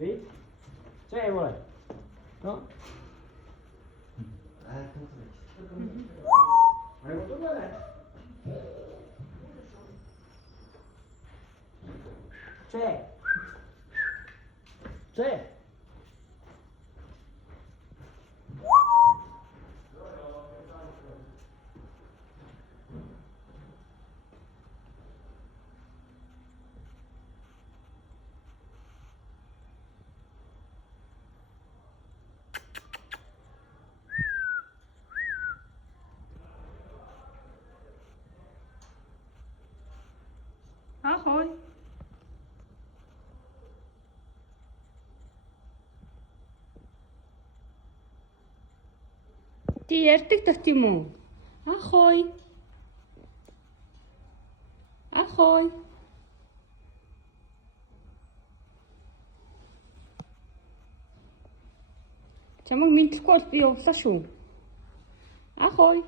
Wait. Say what? No? Say. Say. Ahoj. Чи ярьдаг дот юм уу? Ахой. Ахой. Чамайг мэдлэхгүй бол би явлаа шүү. Ахой.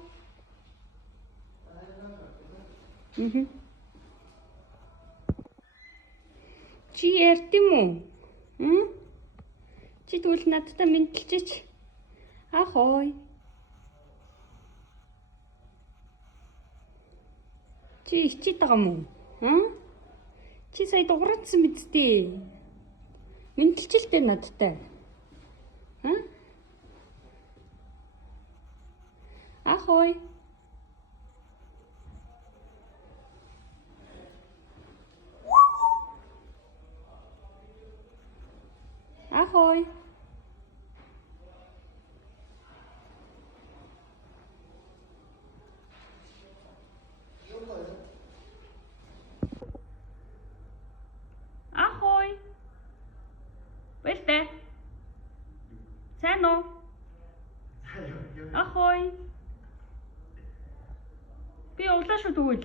Чи ярьд юм уу? Чи тэгвэл надтай мэдлэж. Ахой. Чи ичээд байгаа юм уу? Чи сая дуграадсан биз дээ. Мэдлэж л дээ надтай. Ахой. Ахой. Ахой. Бэлтэ. Сайн уу? Ахой. Би улааш шүү тэгвэл.